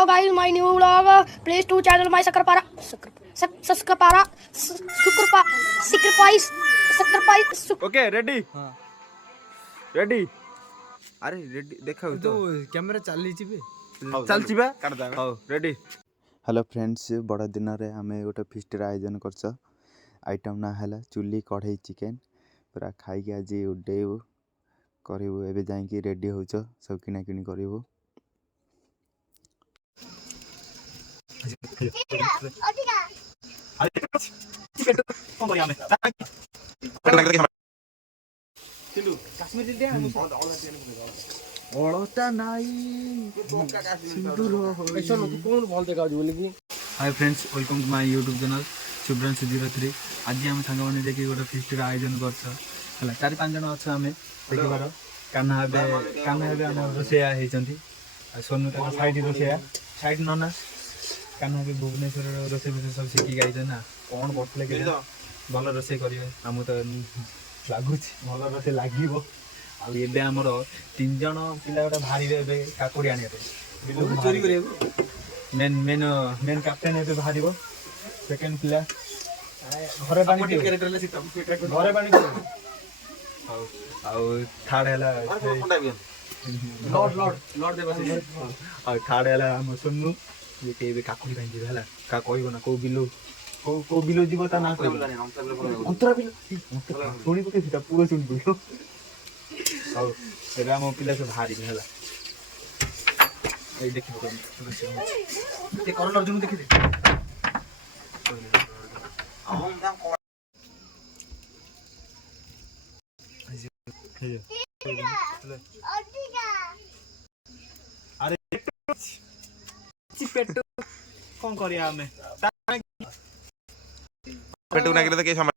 Hello guys, my new vlog. Please to channel my sacrifice. Okay ready ready अरे ready देखा तो camera चली चल Chiba how ready hello friends बड़ दिन में आम गोटे फिस्टर आयोजन कर आइटम ना है चुली कढ़ई चिकेन पूरा खाई आज उडेबू करू एवं जा रेडी हो सब किना किणी करू hi friends welcome to my YouTube channel Shubhran 03 आज आम सांग मैंने देखिए गोटे फिस्टर आयोजन कर 4-5 जन अच्छे आम देखिबार कान्हा आम रोसैया होती सोनू साइड रोसैया साइड नना कान्हा भी भुवनेश्वर रोसे सब शिखिक आई ना कौन करते भल रोसे करेंगे आम तो लगुच भल रोसे लगे आमर 3 जन पिला गोटे बाहर काकुड़ी आने चोरी कर मेन मेन मेन कैप्टेन ए बाहर सेकेंड पिला घरे पानी घरे पानी थर्ड है थर्ड है आम सोनू ये काकुड़ी पाई है का कहब ना कौ बिलो कौ बिलो जीव ता ना अंतरा बिलो शुणी पकई पूरा शुणी पकड़ आम पिला सब बाहर है देखिए करण अर्जुन देखिए अरे पेटो कौन करिया हमें पेटू ना के समय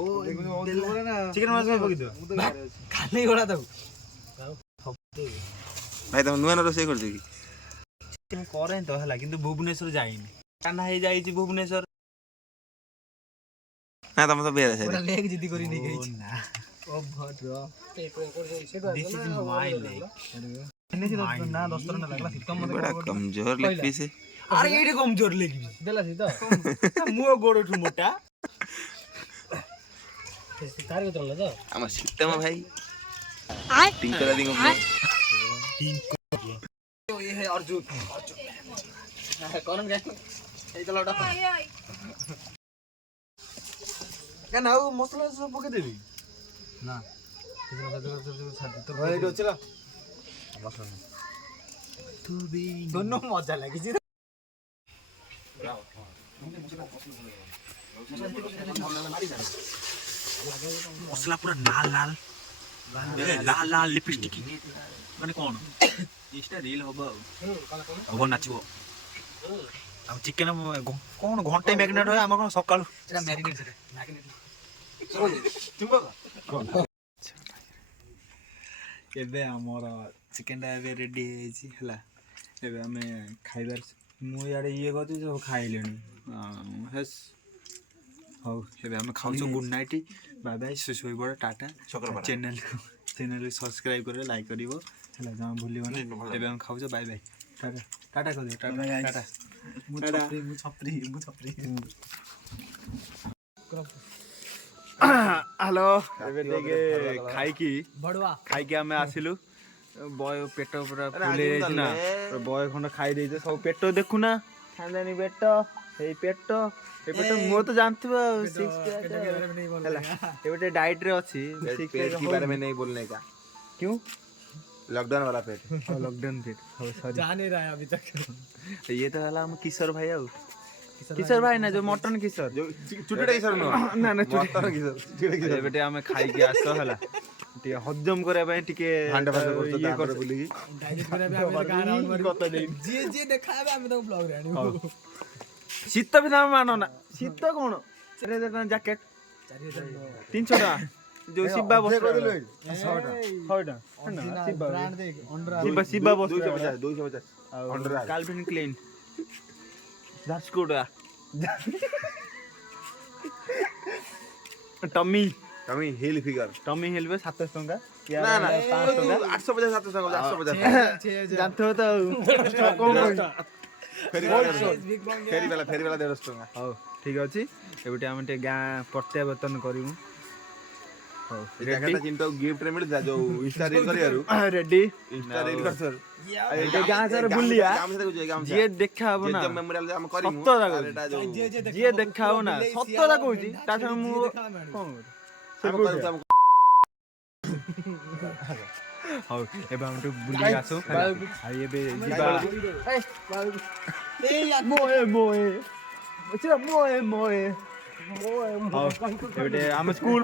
ओ चिकन मसाला पकई दो खाली गोड़ा दो भाई तुम नुआ रोसे कर कि करे तो है किंतु भुवनेश्वर जाइनी कान्हा हे जाइछि भुवनेश्वर ना तुम तो बेरा से लेग जिद्दी करी नहीं गई ना ओ भद्र दिस इज माय लेग ना 10 ना लागला सितम मते बड़ा कमजोर लेग पीस है अरे एडी कमजोर लेग पीस देला सी तो मुओ गोड़ठु मोटा तार को चलला तो हम सितम भाई टिंकर आदि को टिंकर ये है अर्जुन कौन गया ए चलो क्या ना मसला सब पके देबी ना तो रेडी चला तू भी दोनों मजा लगी जी मसला पूरा लाल लाल लाल लाल लिपस्टिक माने कौन इस्टा रील हबो नाचबो आ चिकन कौन घंटे मैग्नेट होय हम कोन सकाळ एटा मैरिनेट एबे हमर चिकन टा एबे रेडी हेछि हला एबे हमें खाइबार मु याडे ये गति सब खाइलेनी हेस हो एबे हम खाउछु गुड नाइट बाय बाय सुसोई बड़ टाटा चैनल सब्सक्राइब करे लाइक करिवो हला जा भूलिबो ना एबे हम खाउछु बाय बाय टाटा टाटा कर दियो टाटा टाटा मु छपरी हेलो एबे देखे खाई की बड़वा खाई के हमें आसिलु बॉय पेट पूरा फुले ना बॉय खंड खाई देजे सब पेट देखु ना खांदानी पेट हे पेट ए पेट मो तो जानथबो 6 पैक एबे डाइट रे अछि पेट के बारे में नहीं बोलने का क्यों लॉकडाउन वाला पेट लॉकडाउन पेट हो सॉरी जा नहीं रहा है अभी तक ये तो हला हम किशोर भाई आउ किशोर भाई ना जो मटन किशोर जो चुटड़ा किशोर ना ना मटन किशोर बेटे हमें खाई के आसो हला टी हजम करे भाई टिके हांडा पास करतो ये कर बोली डाइजेस्ट करे हमें गाना और कत नहीं जे देखाबे हम तो ब्लॉग रे आनी शीत भी ना मानो ना शीत कोन 4000 जैकेट 300 टा जो शिबा बस 100 टा ब्रांड देख अंडर शिबा बस 250 under Calvin Klein that's good Tommy Hilfiger Tommy हिल पे 700 टंका ନା ନା 850 700 850 ଜାଣିଥିବ ତ ଆଉ କଣ ଫେରିବାଲା 150 ଟଙ୍କା। ହଉ ଠିକ ଅଛି ଏବେ ଆମେ ଟିକେ ଗାଁ ପ୍ରତ୍ୟାବର୍ତ୍ତନ କରିବୁ। ହଉ ରେଡି ଗିଫ୍ଟ ରେ ମିଳିଥିଲା ଯୋଉ ଇନଷ୍ଟା ରିଲ୍ କରିବାରୁ ରେଡି ଇନଷ୍ଟା ରିଲ୍ କରିସାରୁ ଗାଁ ସାରା ବୁଲିଆ ଯିଏ ଦେଖା ହବ ନା ମେମୋରିଆଲ ଆମେ କରିମୁ ସତଟା ଏଟା ଯୋଉ ଯିଏ ଦେଖା ହବ ନା ସତଟା କହୁଛି ତା ସାଙ୍ଗେ ମୁଁ କଣ ହଉ ଏବେ ଆମେ ଟିକେ ବୁଲିକି ଆସୁ ଆଉ ଏବେ ଯିବା ଏବେ ଆମେ ସ୍କୁଲ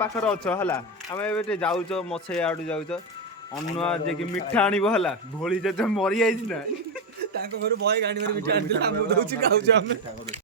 ପାଖରେ ଅଛ ହେଲା ଆମେ ଏବେ ଟିକେ ଯାଉଛ ମଛେଇ ଆଡୁ ଯାଉଛ ଅନୁଆ ଯିଏକି ମିଠା ଆଣିବ ହେଲା ଭୋଳି ଯେତେ ମରି ଯାଇଛି ନା ତାଙ୍କ ଘରୁ ବୟ ଗାଡି ମିଠା ଆଣିଥିଲେ ଆମକୁ ଦଉଛି ଖାଉଛୁ ଆମେ।